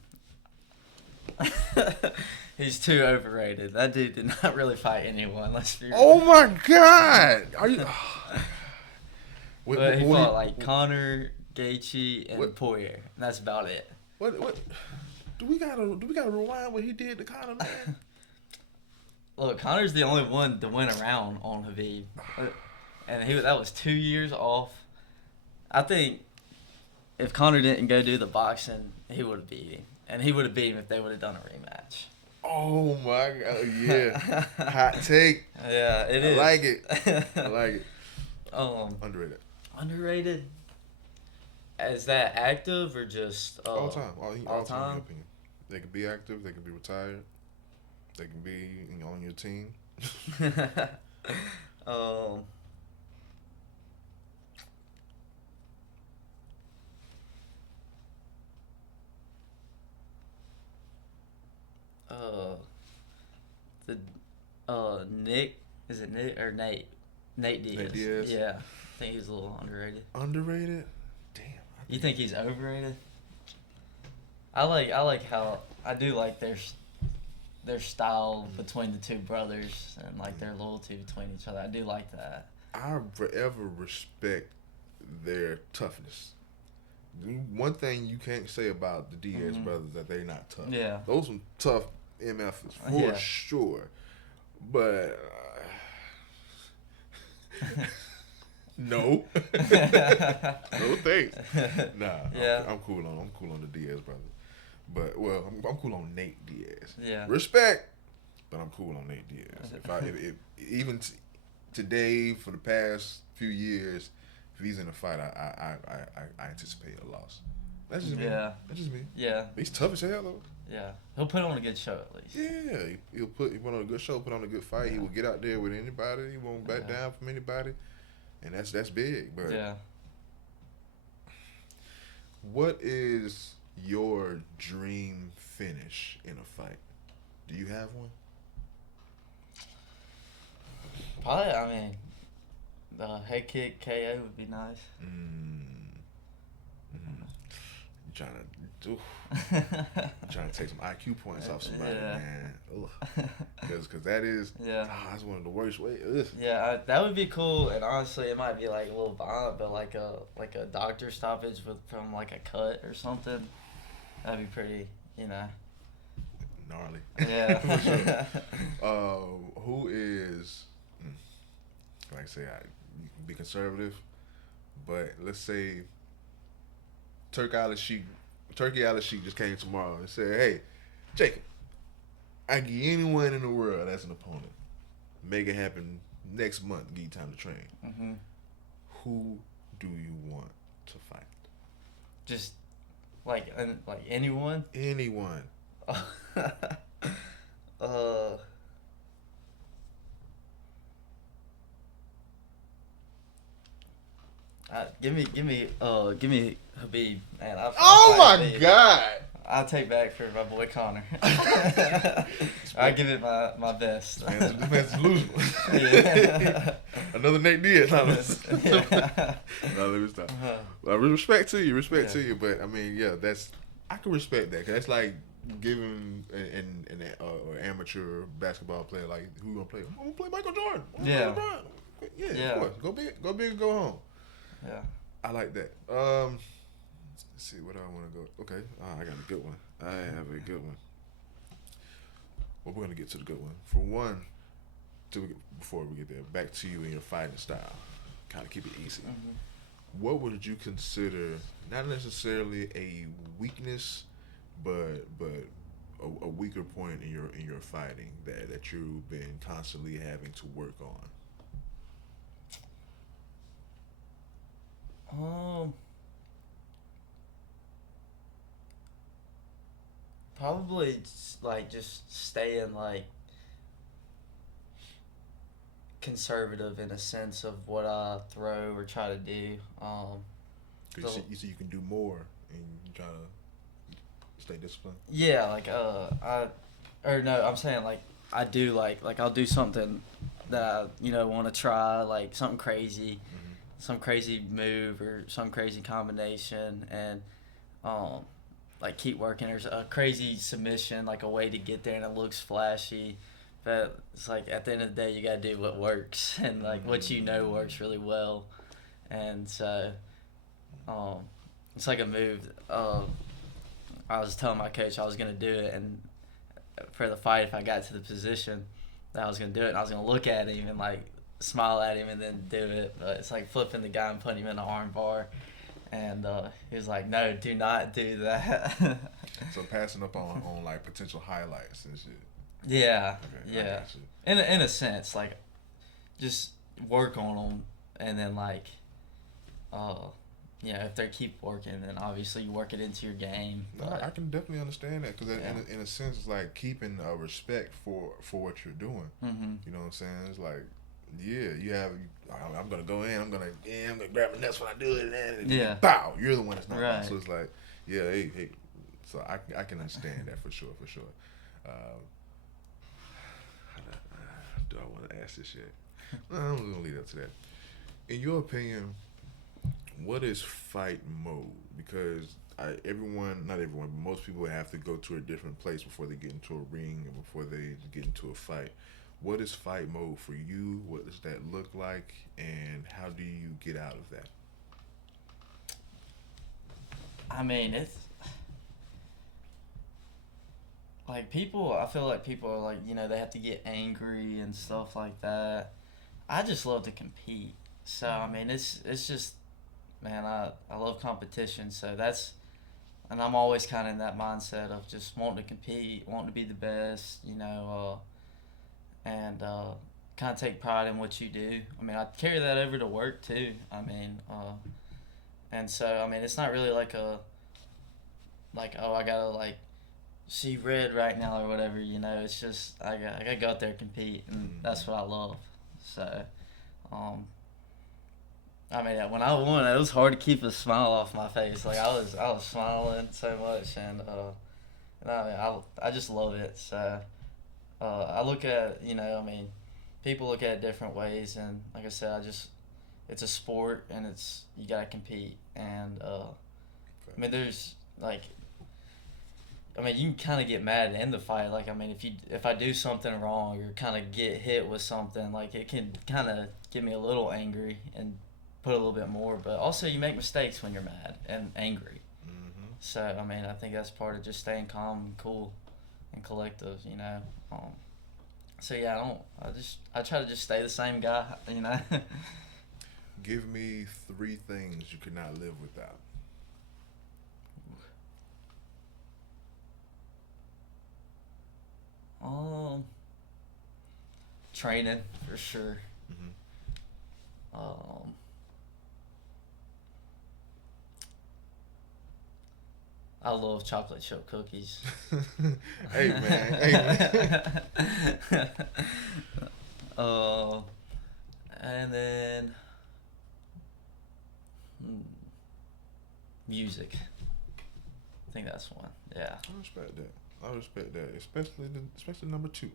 He's too overrated. That dude did not really fight anyone. Let's be real. Oh my God! Are you? But he fought like Conor, Gaethje, and Poirier. And that's about it. What? Do we gotta rewind what he did to Conor, man? Look, Conor's the only one to win around on Khabib, and that was 2 years off. I think if Conor didn't go do the boxing, he would have beat him, and he would have beat him if they would have done a rematch. Oh my God! Yeah, hot take. Yeah, it is. I like it. I like it. Underrated. Underrated. Is that active or just all time? All time. In your opinion. They could be active. They could be retired. They can be on your team. Nick, is it Nick or Nate? Nate Diaz. Nate Diaz. Yeah, I think he's a little underrated. Underrated? Damn. You think he's overrated? I do like their style between the two brothers and like their loyalty between each other. I do like that. I forever respect their toughness. One thing you can't say about the Diaz brothers that they're not tough. Yeah. Those some tough MFs for sure. But no. No thanks. Nah. Yeah. I'm cool on the Diaz brothers. But I'm cool on Nate Diaz. Yeah. Respect, but I'm cool on Nate Diaz. If even today for the past few years, if he's in a fight, I anticipate a loss. That's just me. Yeah. That's just me. Yeah. He's tough as hell though. Yeah. He'll put on a good show at least. Yeah. He put on a good show, put on a good fight. Yeah. He will get out there with anybody. He won't back down from anybody, and that's big. But yeah. What is your dream finish in a fight? Do you have one? Probably, the head kick KO would be nice. You're trying to take some IQ points off somebody, man. Because that is, that's one of the worst ways. Ugh. Yeah, that would be cool. And honestly, it might be like a little violent, but like a doctor stoppage from like a cut or something. That'd be pretty, gnarly. Yeah. For sure. Who is, like I say, you can be conservative, but let's say Turkey Island Sheik just came tomorrow and said, "Hey, Jacob, I give you anyone in the world that's an opponent. Make it happen next month. Give you time to train. Mm-hmm. Who do you want to fight? Just like anyone? Anyone. Give me Khabib, man. Oh my Khabib. God! I'll take back for my boy Connor. I give it my best. This man's delusional. Yeah. Another Nate Diaz. No, Yeah. let me stop. Well, respect to you, Yeah. but I mean, yeah, I can respect that, 'cause that's like giving an amateur basketball player, like, who you gonna play? I'm gonna play Michael Jordan. I'm gonna play LeBron. Yeah, Yeah. of course. Go big, go home. Yeah. I like that. Let's see, where do I want to go? Okay, I got a good one. I have a good one. Well, we're gonna get to the good one. For one, before we get there, back to you and your fighting style. Kind of keep it easy. Mm-hmm. What would you consider not necessarily a weakness, but a weaker point in your fighting that you've been constantly having to work on? Probably just staying conservative in a sense of what I throw or try to do. Cause you see you can do more, and you try to stay disciplined. Yeah, I'm saying I do I'll do something that I want to try, like something crazy, some crazy move or some crazy combination, and keep working. There's a crazy submission, like a way to get there, and it looks flashy, but it's at the end of the day you gotta do what works and what works really well, and so it's like a move. I was telling my coach I was gonna do it, and for the fight, if I got to the position that I was gonna do it, and I was gonna look at him and smile at him and then do it, but it's like flipping the guy and putting him in an arm bar. And he was like, "No, do not do that." So passing up on potential highlights and shit. Yeah, Okay, yeah. In a sense, just work on them, and then if they keep working, then obviously you work it into your game. No, I can definitely understand that, because Yeah. in a sense, it's like keeping respect for what you're doing. Mm-hmm. You know what I'm saying? It's like, yeah, you have. I'm gonna go in. I'm gonna grab my nuts when I do it, and then bow. You're the one that's not. Right. So it's like, yeah, hey. So I can understand that for sure. Do I want to ask this yet? No, I'm gonna lead up to that. In your opinion, what is fight mode? Because not everyone, but most people have to go to a different place before they get into a ring and before they get into a fight. What is fight mode for you? What does that look like? And how do you get out of that? I mean, it's people. I feel like people are they have to get angry and stuff like that. I just love to compete. So I mean, it's just, man, I love competition. So and I'm always kind of in that mindset of just wanting to compete, wanting to be the best, and kind of take pride in what you do. I mean, I carry that over to work too. I mean, and so I mean, it's not really oh, I gotta see red right now or whatever. It's just I gotta go out there and compete, and that's what I love. So, I mean, when I won, it was hard to keep a smile off my face. I was smiling so much, and I mean, I just love it. So, I look at I mean, people look at it different ways, and like I said, it's a sport, and you gotta compete, and I mean, there's I mean, you can kind of get mad in the fight. I mean, if I do something wrong or kind of get hit with something, it can kind of get me a little angry and put a little bit more. But also, you make mistakes when you're mad and angry. Mm-hmm. So, I mean, I think that's part of just staying calm and cool and collective, So, yeah, I try to just stay the same guy, Give me 3 things you could not live without. Training for sure. Mm-hmm. I love chocolate chip cookies. Hey man. And then music. I think that's one. Yeah. I respect that. Especially number 2.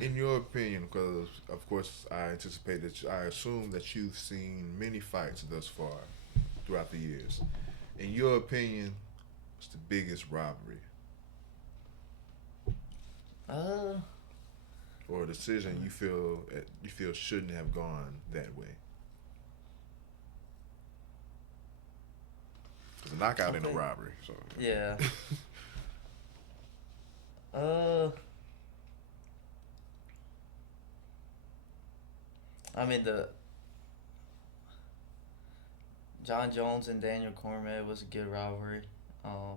In your opinion, because of course I assume that you've seen many fights thus far throughout the years. In your opinion, what's the biggest robbery or a decision you feel shouldn't have gone that way? Because a knockout ain't a robbery. So yeah. I mean the John Jones and Daniel Cormier was a good rivalry. I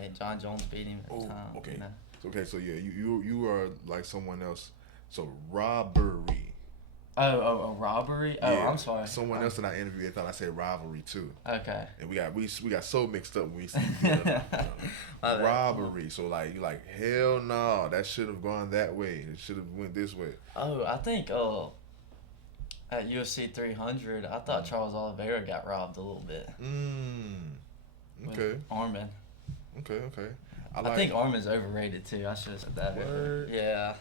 mean John Jones beat him at the time. Okay. You know? Okay, so yeah, you are like someone else. So robbery. Oh, a robbery? Oh, Yeah. I'm sorry. Someone else that I interviewed, they thought I said rivalry too. Okay. And we got so mixed up when we said robbery. So like you like hell no, that should have gone that way. It should have went this way. Oh, I think at UFC 300, I thought Charles Oliveira got robbed a little bit. Okay. With Armin. Okay. I think Armin's overrated too. I should have said that. Word. Yeah.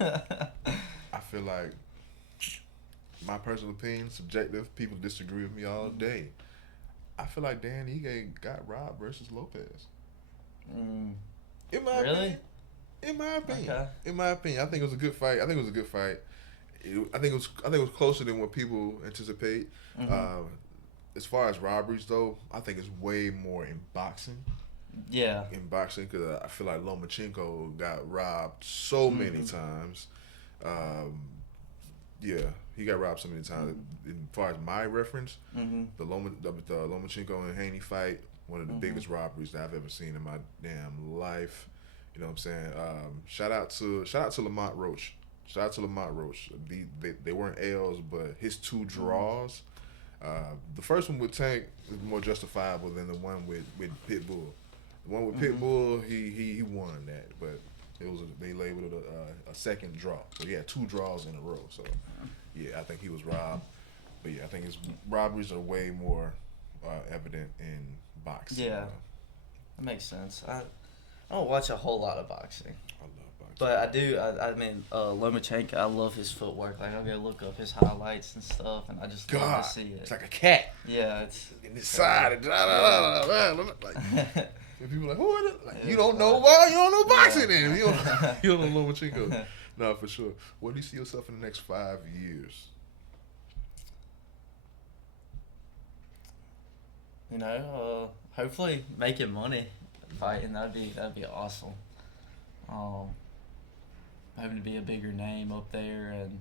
I feel like my personal opinion, subjective. People disagree with me all day. I feel like Dan Ige got robbed versus Lopez. In my opinion. In my opinion. Okay. In my opinion, I think it was a good fight. I think it was closer than what people anticipate. Mm-hmm. As far as robberies, though, I think it's way more in boxing. Yeah. In boxing, because I feel like Lomachenko got robbed so many times. Yeah, he got robbed so many times. As far as my reference, the Lomachenko and Haney fight, one of the biggest robberies that I've ever seen in my damn life. You know what I'm saying? Shout out to Lamont Roach. They weren't L's, but his 2 draws. The first one with Tank is more justifiable than the one with Pitbull. The one with Pitbull, he won that, but they labeled it a second draw. So he had 2 draws in a row. So yeah, I think he was robbed. But yeah, I think his robberies are way more evident in boxing. Yeah, that makes sense. I don't watch a whole lot of boxing. I love boxing. But I do. I mean, Lomachenko. I love his footwork. Like I'll go look up his highlights and stuff, and I just love to see it. It's like a cat. Yeah, it's in his side. And people are like, who is it? Like, you don't know boxing then. You don't know Lomachenko. No, for sure. Where do you see yourself in the next 5 years? You know, hopefully making money fighting. That'd be awesome. Having to be a bigger name up there, and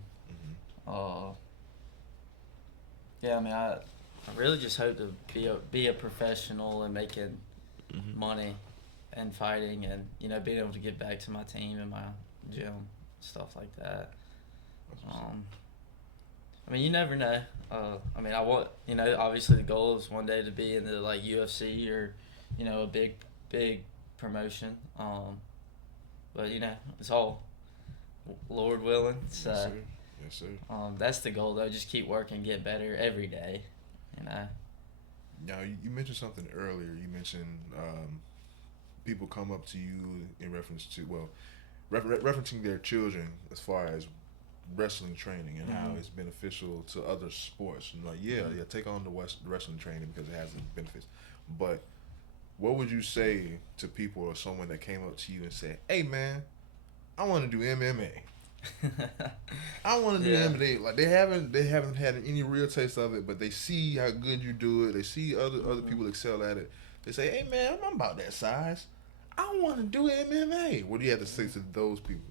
yeah, I mean, I really just hope to be a professional and making money and fighting, and being able to get back to my team and my gym, stuff like that. I mean, you never know. I mean, I want, obviously the goal is one day to be in the like UFC or, a big promotion. But it's all Lord willing. So yes, sir. that's the goal though. Just keep working, get better every day. Now you mentioned something earlier. You mentioned people come up to you in reference to referencing their children as far as wrestling training and how it's beneficial to other sports. And like, take on the wrestling training because it has benefits. But what would you say to people or someone that came up to you and said, "Hey man, I want to do MMA. I want to do MMA." Like they haven't had any real taste of it, but they see how good you do it. They see other people excel at it. They say, "Hey man, I'm about that size. I want to do MMA." What do you have to say to those people?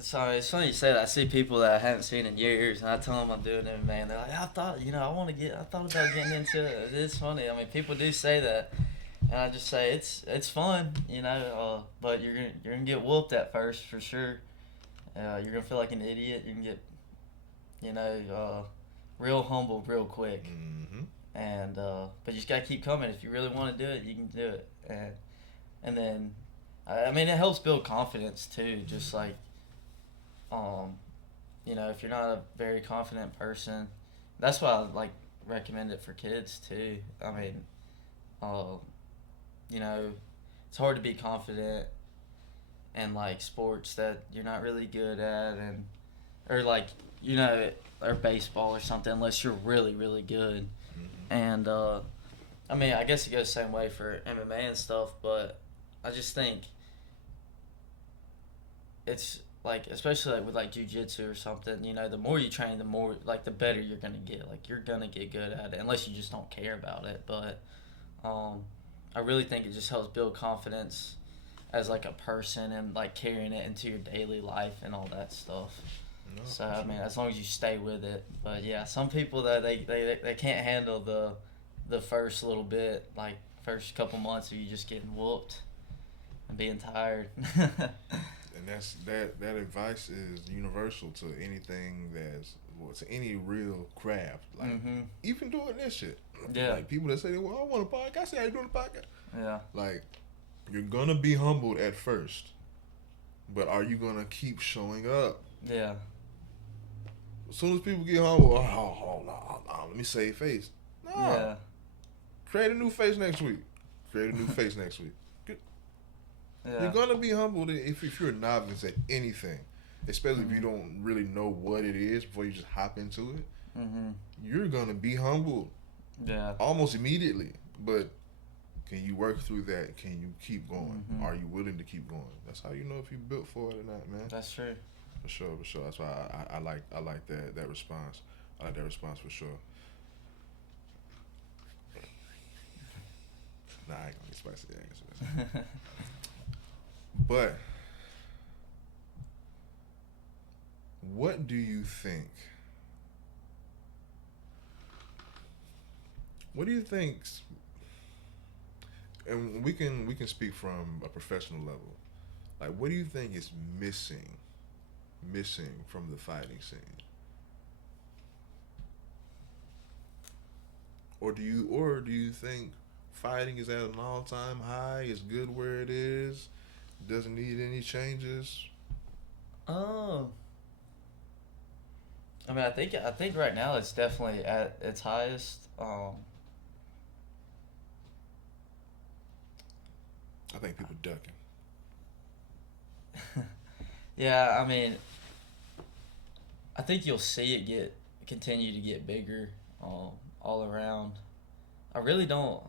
Sorry, it's funny you say that. I see people that I haven't seen in years, and I tell them I'm doing MMA, and they're like, I thought about getting into it. It's funny. I mean, people do say that, and I just say it's fun, but you're gonna get whooped at first for sure. You're gonna feel like an idiot. You can get, real humbled real quick, and but you just gotta keep coming. If you really want to do it, you can do it, and then, I mean, it helps build confidence too. Just like. If you're not a very confident person, that's why recommend it for kids too. I mean, you know, it's hard to be confident in like sports that you're not really good at, and or like you know, or baseball or something, unless you're really really good. And I mean, I guess it goes the same way for MMA and stuff, but I just think it's like, especially like with like jujitsu or something, you know, the more you train, the more like the better you're gonna get. Like you're gonna get good at it, unless you just don't care about it. But I really think it just helps build confidence as like a person and like carrying it into your daily life and all that stuff. No, So I mean, as long as you stay with it. But yeah, some people that they can't handle the first little bit, like first couple months of you just getting whooped and being tired. And that advice is universal to anything to any real craft. Like even doing this shit. Yeah. Like people that say, "Well, I want a podcast." I say, "How you doing a podcast?" Yeah. Like you're gonna be humbled at first, but are you gonna keep showing up? Yeah. As soon as people get humbled, no, let me save face. No. Yeah. Create a new face next week. Create a new face next week. Yeah. You're gonna be humbled if you're a novice at anything, especially if you don't really know what it is before you just hop into it. You're gonna be humbled. Yeah. Almost immediately. But can you work through that? Can you keep going? Are you willing to keep going? That's how you know if you're built for it or not, man. That's true. For sure. That's why I like that response. I like that response for sure. Nah, I ain't gonna get spicy. But what do you think? What do you think? And we can speak from a professional level. Like, what do you think is missing from the fighting scene? Or do you think fighting is at an all-time high? Is good where it is? Doesn't need any changes? Oh. I mean, I think right now it's definitely at its highest. I think people ducking. Yeah, I mean, I think you'll see it continue to get bigger, all around. I really don't.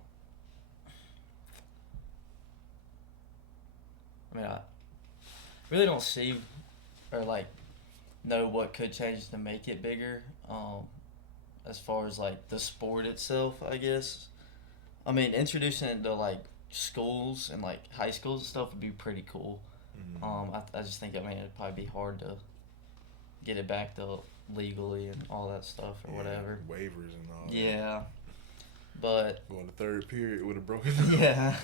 I mean, I really don't see or like know what could change to make it bigger. As far as like the sport itself, I guess. I mean, introducing it to like schools and like high schools and stuff would be pretty cool. I just think, I mean, it'd probably be hard to get it back to legally and all that stuff or whatever. Waivers and all that. Yeah. But going the third period would have broken. Yeah.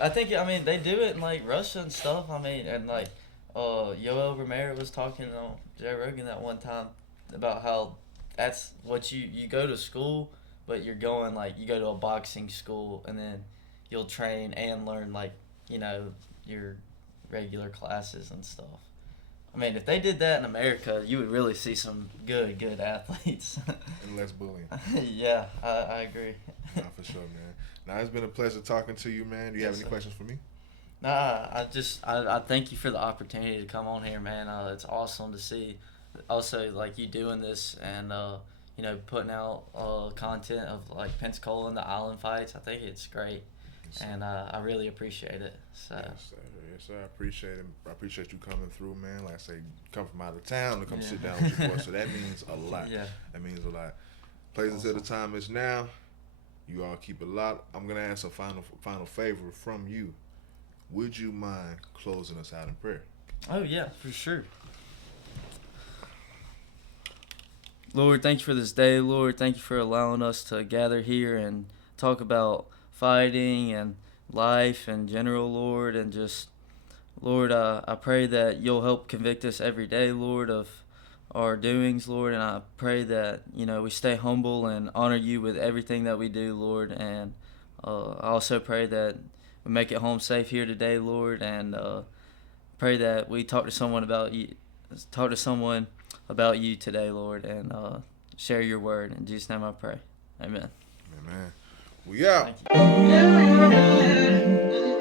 I think, I mean, they do it in like Russia and stuff. I mean, and like Yoel Romero was talking on Joe Rogan that one time about how that's what you go to school, but you're going like you go to a boxing school and then you'll train and learn like, you know, your regular classes and stuff. I mean, if they did that in America, you would really see some good athletes. And less bullying. Yeah, I agree. Nah, for sure, man. Now, it's been a pleasure talking to you, man. Do you have any questions for me? Nah, I thank you for the opportunity to come on here, man. It's awesome to see. Also, like, you doing this and, you know, putting out content of, like, Pensacola and the Island fights. I think it's great. Yes, and I really appreciate it. So. Yes, sir. I appreciate it. I appreciate you coming through, man. Like I say, come from out of town to come sit down with your boy. So that means a lot. Yeah. That means a lot. Plays until the time is now. You all keep it locked. I'm going to ask a final favor from you. Would you mind closing us out in prayer? Oh, yeah, for sure. Lord, thank you for this day, Lord. Thank you for allowing us to gather here and talk about fighting and life in general, Lord, and just, Lord, I pray that you'll help convict us every day, Lord, of our doings, Lord, and I pray that, you know, we stay humble and honor you with everything that we do, Lord, and I also pray that we make it home safe here today, Lord, and pray that we talk to someone about you today, Lord, and share your word. In Jesus' name I pray. Amen. Man. We out. Thank you.